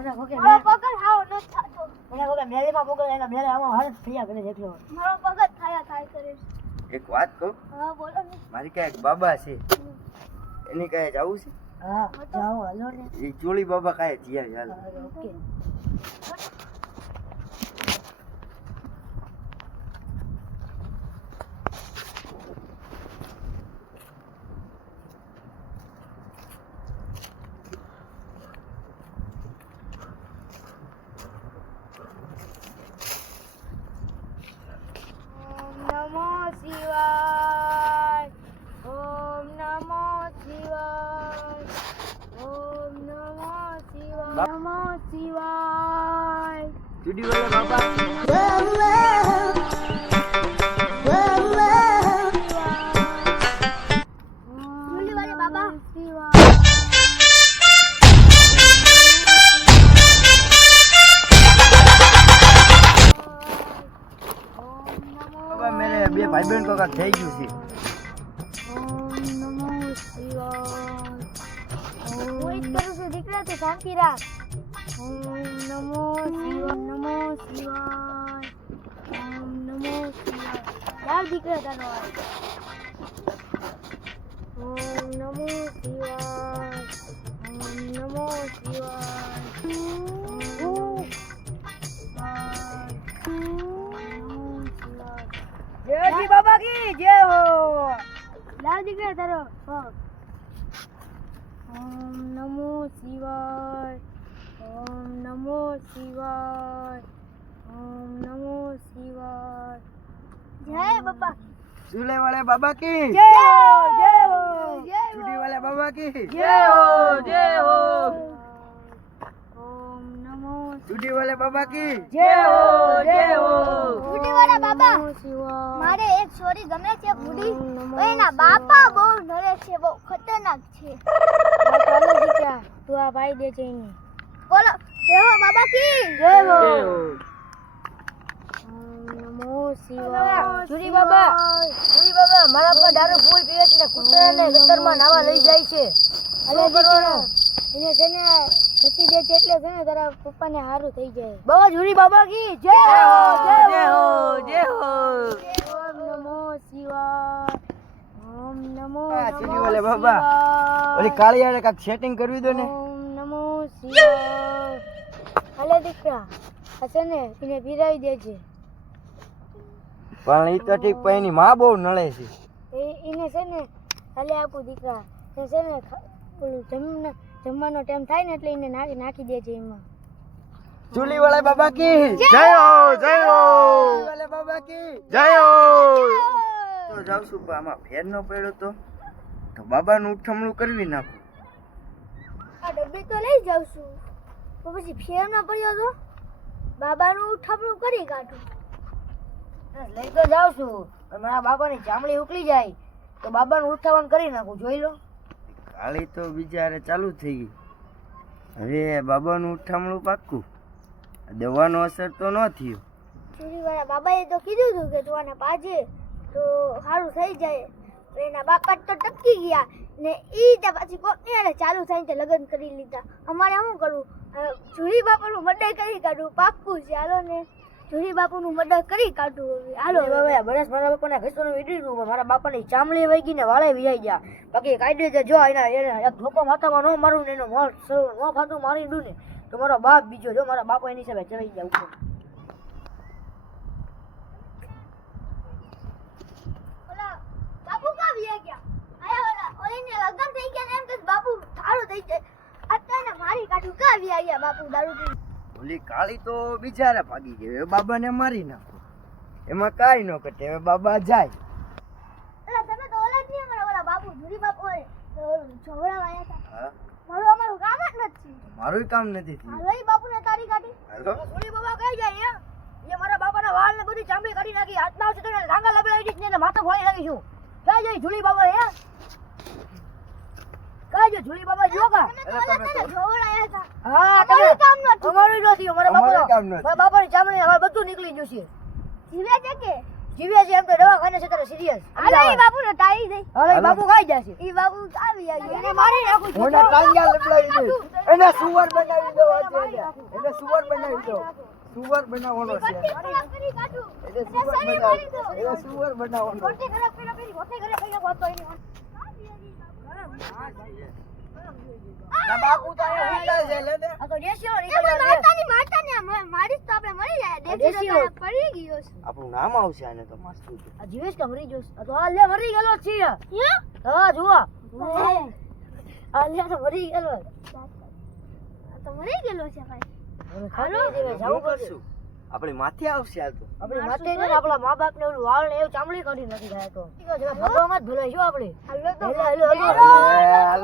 મને કોકે મારો પગ હાવ ન થાતો. મને કોકે મેલીમાં પોગલ એના મેલે આમાં હાલ થયા કરે જેટલો. મારો પગ થાય કરે. એક વાત કહું, હા બોલો ને. મારી કાંઈ એક બાબા છે, એની કાંઈ જવું છે? હા જાઓ હાલો ને. એ ચોળી બાબા કાંઈ જીયા હાલ. ઓકે. નમો શિવાય. ઓમ નમો શિવાય. ઓમ નમો શિવાય. નમો શિવાય. જુડી વાળા બાબા જુલીવાલે બાબા. બાબા મેરે બે ભાઈ બહેન કો કાંઈક થઈ ગયું છે. ઓમ નમો શિવાય. હું ઈ જ કરું છું દીકરા, તું શાંતિ રાખ. ઓમ નમો શિવાય. નમો શિવાય. ઓમ નમો શિવાય. રાખ દીકરા તારો હાથ. ઓમ નમો શિવાય. ઓમ નમો શિવાય. જય શ્રી બાબા કી જય હો. લાવ દીકરા તારો પગ. ઓમ નમો શિવાય. ઓમ નમો શિવાય. ઓમ નમો શિવાય. જય બાબા. ચૂલે વાળા બાબા કી જય હો જય હો. જુડી વાળા બાબા કી જય હો જય હો. ઓમ નમો જુડી વાળા બાબા કી જય હો જય હો. બુડીવાળા બાબા, મારે એક છોરી ગમે છે બુડી, એના બાપા બહુ નરે છે, બહુ ખતરનાક છે. ચાલો દીકરા તું આ ભાઈ દે છે એને. બોલો જય હો બાબા કી જય હો. નમો શિવાય. જુડી બાબા મારા પર દારૂ ફૂલ પીવે છે ને કૂતરાને ગટરમાં નાવા લઈ જાય છે. અલે દીકરા, એને છે ને ઘસી દે છે એટલે છે ને તારા પપ્પાને સારું થઈ જાય. બાબા જુડી બાબા કી જય હો જય હો જય હો. ઓમ નમો શિવાય. ઓમ નમો હા, જુડી વાળા બાબા. ઓલી કાળી યાર કાંઈક સેટિંગ કરવી દો ને. ઓમ નમો શિવાય. અલે દીકરા, આ છે ને એને પીરાવી દેજે. પણ ઈ તો ઠીક, પણ એની માં બહુ નળે છે. એને છે ને હાલે આપું દીકરા, એ છે ને ઓલું જમવાનો ટાઈમ થાય ને એટલે એને નાખી દે છે એમાં. ચૂલી વાળા બાબા કી જય હો જય હો. વાળા બાબા કી જય હો. તો જાઉં છું, પણ આમાં ફેર ન પડ્યો તો બાબાનું ઉઠમણું કરવી નાખું. આ ડબ્બી તો લઈ જાઉં છું, તો પછી ફેર ન પડ્યો તો બાબાનું ઉઠામણું કરી કાઢું. લઈ તો જાઉં છું પણ મારા બાપાની ચામડી ઉકળી જાય તો બાબાનું ઉઠાવણ કરી નાખું. જોઈ લો. કાળી તો બિચારે ચાલુ થઈ ગઈ. હવે બાબાનું ઉઠામણું પાક્કું. દવાનો અસર તો ન થયો. ચોરીવાળા બાબાએ તો કીધું હતું કે તું આને પાજે તો સારું થઈ જાય. એના બાપા તો ટપકી ગયા ને ઈ તે પછી કોકની હારે ચાલુ થઈને તે લગ્ન કરી લીધા. અમારે શું કરવું? જુરી બાપાનું મર્ડર કરી કાઢવું પાક્કું છે. હાલો ને જુરી બાપુનું મર્ડર કરી કાઢવું હવે. હાલો બાબા બરસ મારા બાપાને ઘસવાનું વીડી દીધું પણ મારા બાપાની ચામડી વહી ગઈ ને વાળે વિયાઈ ગયા. બાકી કાયદેસર જો એને એક ધોકો માથામાં ન મારું ને એનો મોં ન ફાટું મારી દઉં ને તો મારો બાપ બીજો જો મારા બાપા એની સામે ચડી જાય ઉપર. ઓલા બાપુ કા વિયા ગયા? આયા ઓલા ઓલીને લગ્ન થઈ ગયા ને એમ કે બાપુ સારું થઈ જાય. અત્યારે મારી કાઢું કા વિયા ગયા બાપુ દારૂ પી. ઓલી કાળી તો બિચારા ભાગી ગઈ. હવે બાબાને મારી નાખો, એમાં કાંઈ ન ઘટે. હવે બાબા જાય. એટલે તમે તો ઓલા જ નહીં અમારા ઓલા બાપુ જુરી બાપુ હોય ઝઘડા વાયા હતા. હા, અમારું કામ જ નથી. મારું કામ નથી થયું. હાલો ઈ બાપુને તારી કાઢી. હાલો. સોરી બાબા કઈ જાય એ મારા બાપાના વાળ ને બધી ચામડી કાઢી નાખી. હાથમાં આવશે તો એને ધાંગા લબડાવી દઈશ ને એને માથા ફોડી નાખીશું. ક્યાં જાય ઝુલી બાબા હે? ક્યાં જાય ઝુલી બાબા જો કા? તમે તો ઓલા છે ને ઝઘડાયા હતા. હા અમારું કામ નથી. અમારું નથી. અમારા અમારું કામ બાપાનો નથી. મારા બાપાની ચામડી હવે બધું નીકળી ગયું છે. જીવે છે કે જીવે છે એમ તો દવાખાને છે તારે સિરિયસ અરે ઈ બાપુ ને તાઈ દે હવે ઈ બાપુ ખાઈ જશે ઈ બાપુ આવી એને મારી નાખું છું. મને કાંગા લપડાવી દે એને સુવર બનાવી દો આજે એને સુવર બનાવી દો સુવર બનાવવાનો છે કરી કાઢું એને સુવર બનાવ એને સુવર બનાવવાનો ગોટે ખરાબ પેલા પેલી ગોટે ખરાબ પેલા ગોતો એની ના બાપુ તો અહીંયા ઊંડા છે લે ને આ તો દેશીઓ એ ભાઈ મારતાની મારીશ તો આપણે મરી જાય દેશી દેશી તો પડી ગયો છે આપણું નામ આવશે આને તો મસ્ત છે આ જીવેશ કે મરી ગયો છે? આ તો આ લે મરી ગયેલો છે હા જુઓ આ લે તો મરી ગયેલો તો મરી ગયેલો છે ભાઈ હવે ખાલી દેવે હું જવું પડશે કરશું આપણે માથે આવશે આ તો આપણે માથે ને આપણા મા બાપ ને ઓલું વાળ ને એવું ચામડી કાઢી નથી થાય તો ભગવાન જ ભલાઈ જો આપણે હાલો તો હેલો હેલો હેલો હાલે